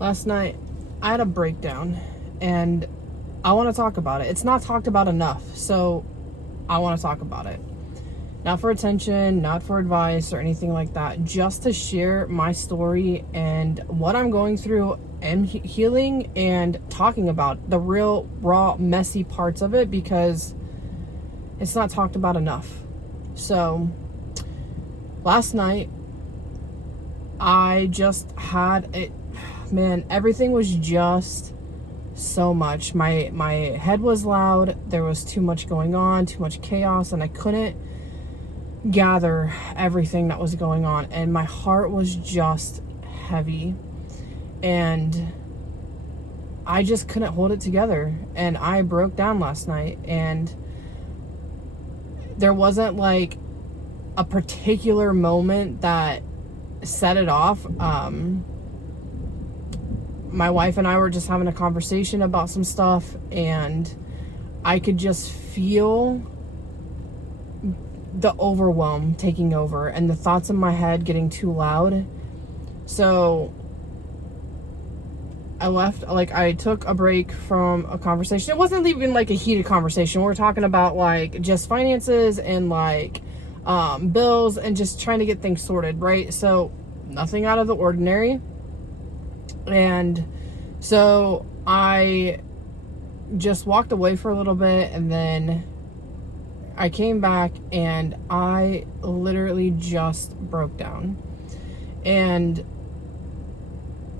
Last night, I had a breakdown, and I want to talk about it. It's not talked about enough, so I want to talk about it. Not for attention, not for advice or anything like that, just to share my story and what I'm going through and healing and talking about the real, raw, messy parts of it, because it's not talked about enough. So, last night, I just had it. Man, everything was just so much. My head was loud. There was too much going on, too much chaos, and I couldn't gather everything that was going on. And my heart was just heavy. And I just couldn't hold it together. And I broke down last night. And there wasn't like a particular moment that set it off. My wife and I were just having a conversation about some stuff, and I could just feel the overwhelm taking over and the thoughts in my head getting too loud. So I took a break from a conversation. It wasn't even like a heated conversation. We were talking about like just finances and like bills and just trying to get things sorted, right? So nothing out of the ordinary. And so I just walked away for a little bit, and then I came back and I literally just broke down. And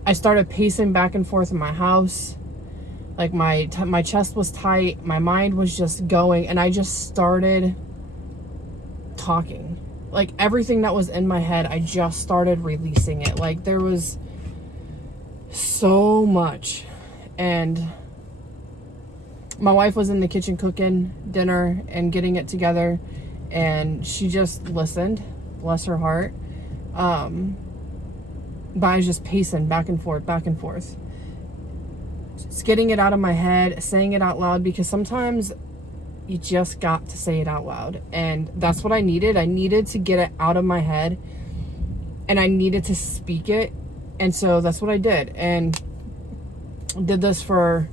I started pacing back and forth in my house. Like my chest was tight, my mind was just going, and I just started talking. Like everything that was in my head, I just started releasing it. Like there was so much. And my wife was in the kitchen cooking dinner and getting it together, and she just listened, bless her heart. But I was just pacing back and forth, just getting it out of my head, saying it out loud, because sometimes you just got to say it out loud. And that's what I needed. I needed to get it out of my head, and I needed to speak it. And so that's what I did, and did this for,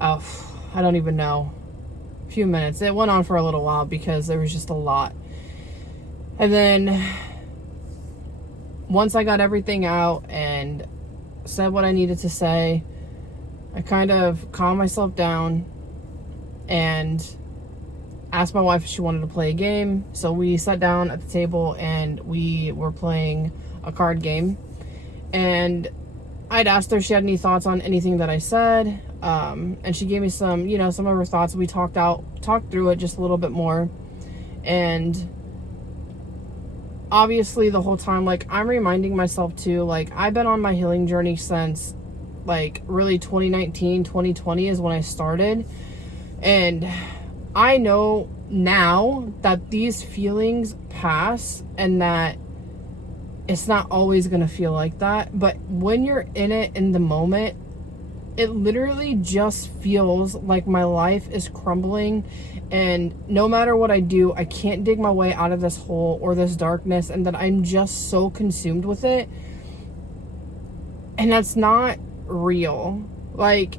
I don't even know, a few minutes. It went on for a little while because there was just a lot. And then once I got everything out and said what I needed to say, I kind of calmed myself down and asked my wife if she wanted to play a game. So we sat down at the table and we were playing a card game. And I'd asked her if she had any thoughts on anything that I said. And she gave me some of her thoughts. We talked through it just a little bit more. And obviously the whole time, like, I'm reminding myself too, like, I've been on my healing journey since like really 2019, 2020 is when I started. And I know now that these feelings pass and that it's not always going to feel like that. But when you're in it in the moment, it literally just feels like my life is crumbling, and no matter what I do, I can't dig my way out of this hole or this darkness, and that I'm just so consumed with it. And that's not real. Like,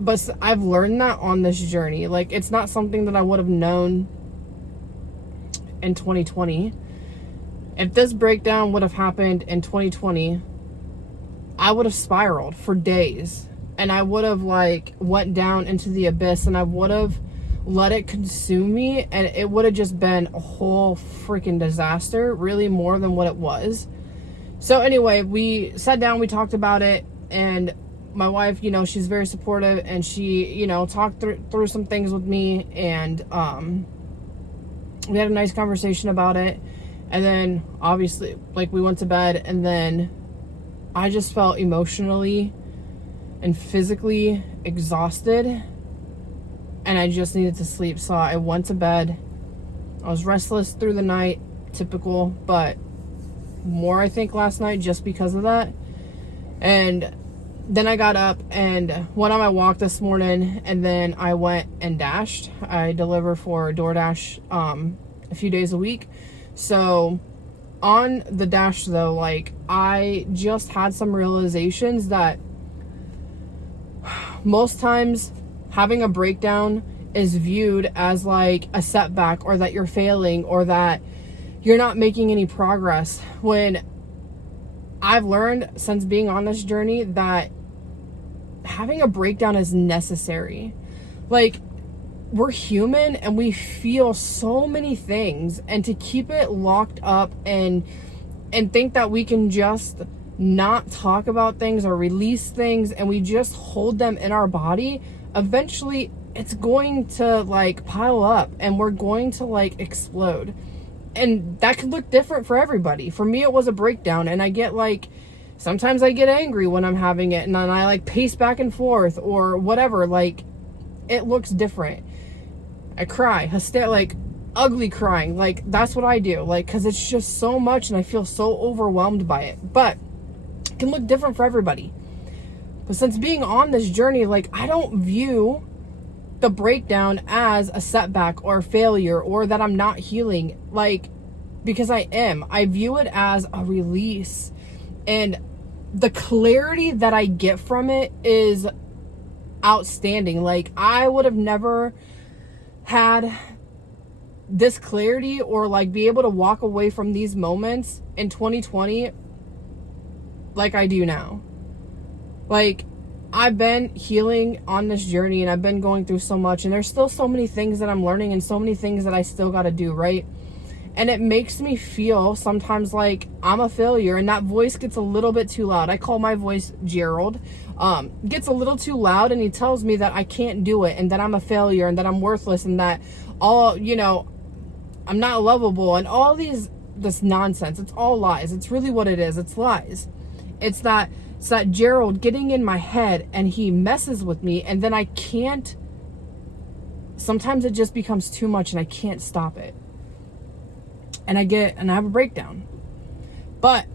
but I've learned that on this journey. Like, it's not something that I would have known in 2020. If this breakdown would have happened in 2020, I would have spiraled for days, and I would have like went down into the abyss, and I would have let it consume me, and it would have just been a whole freaking disaster, really more than what it was. So anyway, we sat down, we talked about it, and my wife, she's very supportive, and she, talked through some things with me, and we had a nice conversation about it. And then obviously, like, we went to bed, and then I just felt emotionally and physically exhausted, and I just needed to sleep. So I went to bed. I was restless through the night, typical, but more, I think, last night just because of that. And then I got up and went on my walk this morning, and then I went and dashed. I deliver for DoorDash a few days a week. So on the dash though, like, I just had some realizations that most times having a breakdown is viewed as like a setback, or that you're failing, or that you're not making any progress, when I've learned since being on this journey that having a breakdown is necessary. Like, we're human and we feel so many things, and to keep it locked up and think that we can just not talk about things or release things and we just hold them in our body, eventually it's going to like pile up and we're going to like explode. And that could look different for everybody. For me, it was a breakdown, and I get like, sometimes I get angry when I'm having it, and then I like pace back and forth or whatever. Like, it looks different. I cry, like ugly crying. Like, that's what I do. Like, cause it's just so much and I feel so overwhelmed by it. But it can look different for everybody. But since being on this journey, like, I don't view the breakdown as a setback or a failure, or that I'm not healing, like, because I am. I view it as a release, and the clarity that I get from it is outstanding. Like, I would have never had this clarity or like be able to walk away from these moments in 2020 like I do now. Like, I've been healing on this journey, and I've been going through so much, and there's still so many things that I'm learning and so many things that I still got to do, right? And it makes me feel sometimes like I'm a failure, and that voice gets a little bit too loud. I call my voice Gerald. Gets a little too loud, and he tells me that I can't do it, and that I'm a failure, and that I'm worthless, and that I'm not lovable, and all this nonsense. It's all lies. It's really what it is. It's lies. It's that Gerald getting in my head, and he messes with me, and then I can't, sometimes it just becomes too much and I can't stop it. And I have a breakdown. But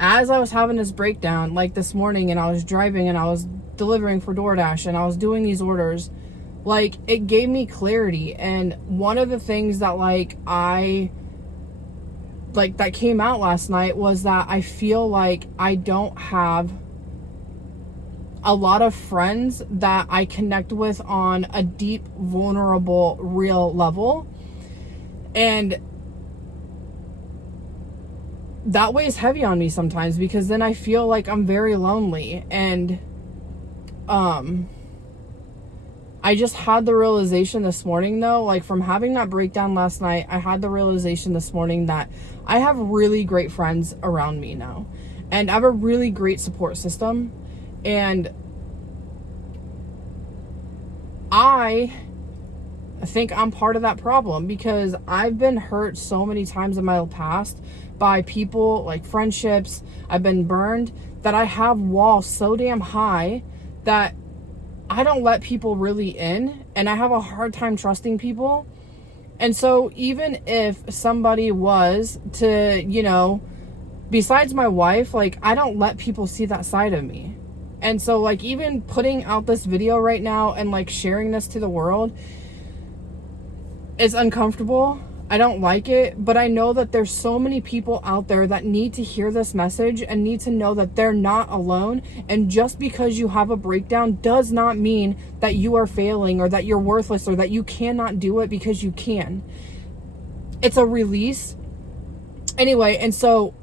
as I was having this breakdown, like this morning, and I was driving and I was delivering for DoorDash and I was doing these orders, like, it gave me clarity. And one of the things that that came out last night was that I feel like I don't have a lot of friends that I connect with on a deep, vulnerable, real level. And that weighs heavy on me sometimes, because then I feel like I'm very lonely. And I just had the realization this morning, though, like, from having that breakdown last night, I had the realization this morning that I have really great friends around me now, and I have a really great support system. And I think I'm part of that problem, because I've been hurt so many times in my past by people, like friendships. I've been burned, that I have walls so damn high that I don't let people really in, and I have a hard time trusting people. And so even if somebody was to, besides my wife, like, I don't let people see that side of me. And so, like, even putting out this video right now and like sharing this to the world, it's uncomfortable. I don't like it, but I know that there's so many people out there that need to hear this message and need to know that they're not alone. And just because you have a breakdown does not mean that you are failing, or that you're worthless, or that you cannot do it, because you can. It's a release. Anyway, and so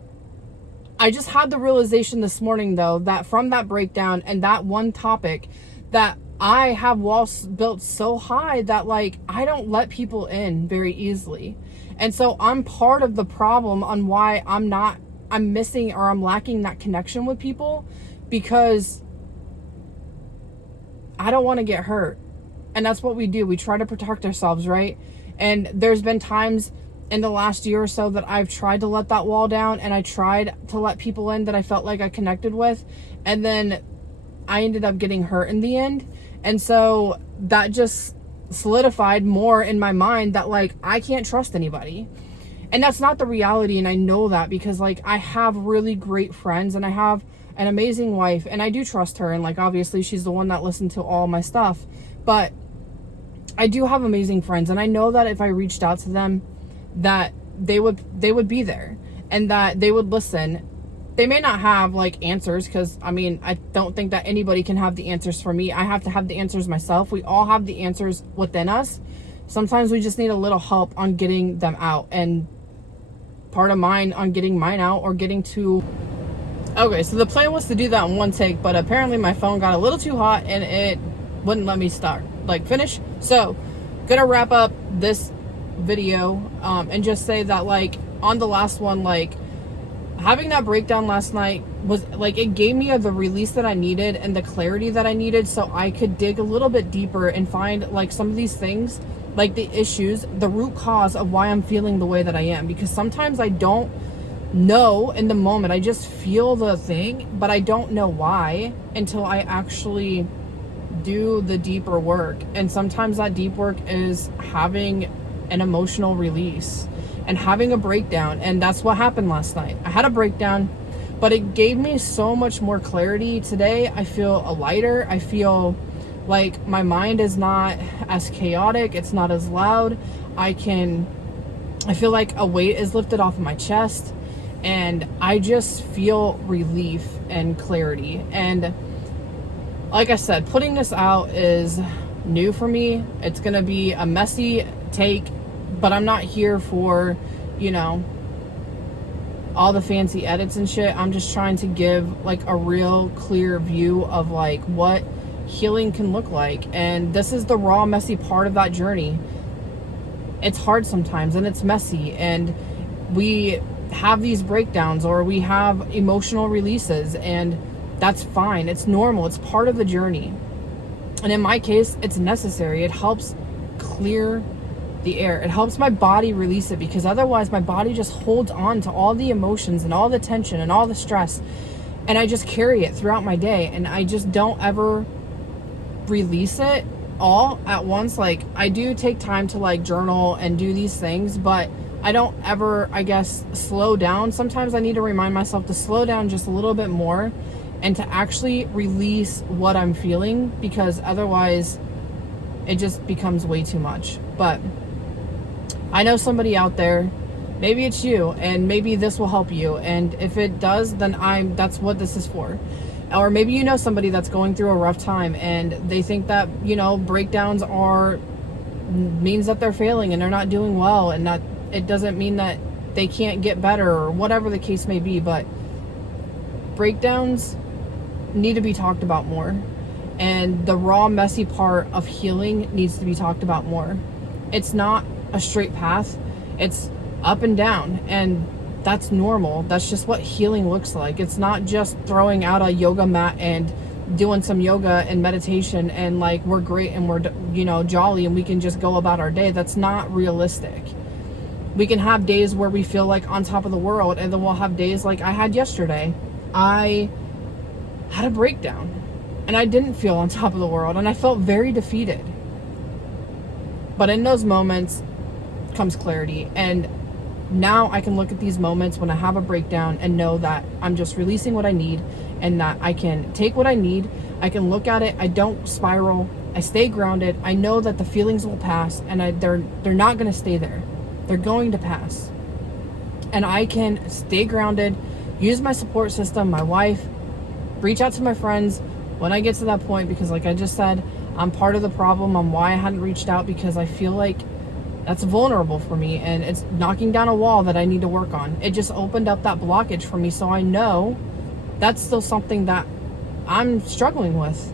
I just had the realization this morning, though, that from that breakdown and that one topic, that I have walls built so high that, like, I don't let people in very easily. And so I'm part of the problem on why I'm missing, or I'm lacking that connection with people, because I don't want to get hurt. And that's what we do. We try to protect ourselves, right? And there's been times in the last year or so that I've tried to let that wall down, and I tried to let people in that I felt like I connected with, and then I ended up getting hurt in the end. And so that just solidified more in my mind that, like, I can't trust anybody. And that's not the reality, and I know that, because, like, I have really great friends, and I have an amazing wife, and I do trust her, and, like, obviously she's the one that listened to all my stuff. But I do have amazing friends, and I know that if I reached out to them, that they would be there. and that they would listen. They may not have like answers, because I mean, I don't think that anybody can have the answers for me. I have to have the answers myself. We all have the answers within us. Sometimes we just need a little help on getting them out, and part of mine on getting mine out, or getting to... Okay, so the plan was to do that in one take, but apparently my phone got a little too hot and it wouldn't let me finish. So gonna wrap up this video and just say that, like, on the last one, like, having that breakdown last night was like, it gave me the release that I needed and the clarity that I needed, so I could dig a little bit deeper and find like some of these things, like the issues, the root cause of why I'm feeling the way that I am. Because sometimes I don't know in the moment, I just feel the thing, but I don't know why until I actually do the deeper work. And sometimes that deep work is having an emotional release and having a breakdown. And that's what happened last night. I had a breakdown, but it gave me so much more clarity. Today I feel lighter. I feel like my mind is not as chaotic, it's not as loud. I feel like a weight is lifted off of my chest, and I just feel relief and clarity. And like I said, putting this out is new for me. It's gonna be a messy take, but I'm not here for, you know, all the fancy edits and shit. I'm just trying to give like a real clear view of like what healing can look like. And this is the raw, messy part of that journey. It's hard sometimes, and it's messy, and we have these breakdowns, or we have emotional releases, and that's fine. It's normal. It's part of the journey. And in my case, it's necessary. It helps clear the air. It helps my body release it, because otherwise my body just holds on to all the emotions and all the tension and all the stress, and I just carry it throughout my day, and I just don't ever release it all at once. Like, I do take time to like journal and do these things, but I don't ever, I guess, slow down. Sometimes I need to remind myself to slow down just a little bit more and to actually release what I'm feeling, because otherwise it just becomes way too much. But I know somebody out there, maybe it's you, and maybe this will help you, and if it does, then that's what this is for. Or maybe you know somebody that's going through a rough time, and they think that, you know, breakdowns means that they're failing and they're not doing well, and that it doesn't mean that they can't get better, or whatever the case may be. But breakdowns need to be talked about more, and the raw, messy part of healing needs to be talked about more. It's not a straight path. It's up and down, and that's normal. That's just what healing looks like. It's not just throwing out a yoga mat and doing some yoga and meditation and like we're great and we're, you know, jolly and we can just go about our day. That's not realistic. We can have days where we feel like on top of the world, and then we'll have days like I had yesterday. I had a breakdown and I didn't feel on top of the world, and I felt very defeated. But in those moments comes clarity, and now I can look at these moments when I have a breakdown and know that I'm just releasing what I need, and that I can take what I need. I can look at it. I don't spiral. I stay grounded. I know that the feelings will pass, and they're not going to stay there. They're going to pass. And I can stay grounded, use my support system, my wife, reach out to my friends when I get to that point, because like I just said, I'm part of the problem on why I hadn't reached out, because I feel like that's vulnerable for me, and it's knocking down a wall that I need to work on. It just opened up that blockage for me, so I know that's still something that I'm struggling with.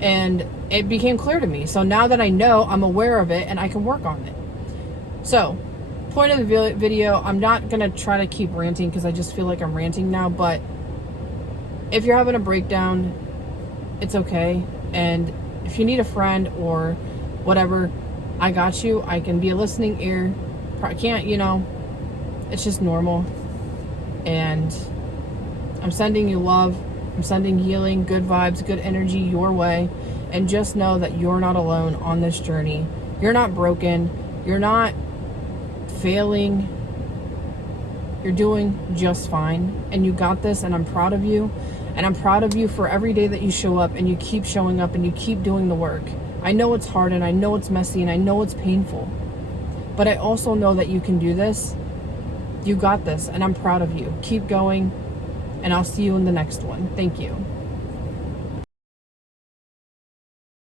And it became clear to me. So now that I know, I'm aware of it and I can work on it. So, point of the video, I'm not going to try to keep ranting because I just feel like I'm ranting now, but if you're having a breakdown, it's okay. And if you need a friend or whatever, I got you. I can be a listening ear. I can't, you know, it's just normal. And I'm sending you love. I'm sending healing, good vibes, good energy your way. And just know that you're not alone on this journey. You're not broken. You're not failing. You're doing just fine. And you got this, and I'm proud of you. And I'm proud of you for every day that you show up and you keep showing up and you keep doing the work. I know it's hard, and I know it's messy, and I know it's painful. But I also know that you can do this. You got this, and I'm proud of you. Keep going, and I'll see you in the next one. Thank you.